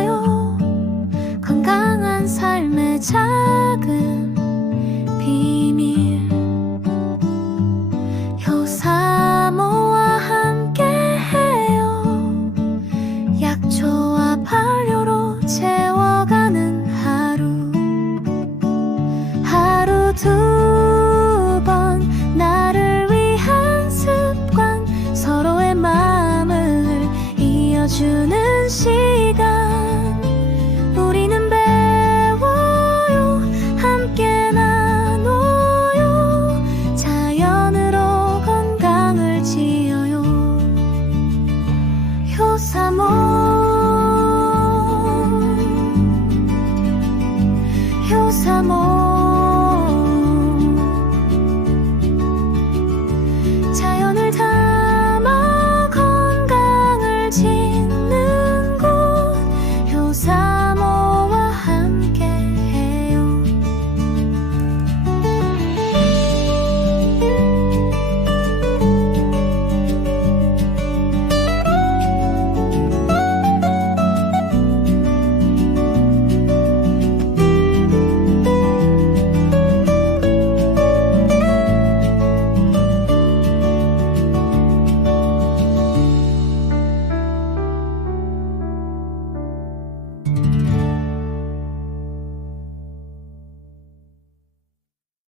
있어요. 건강한 삶의 작은 비밀. 요사모와 함께해요. 약초와 발효로 채워가는 하루. 하루 두 주는 시간. 朝も。夜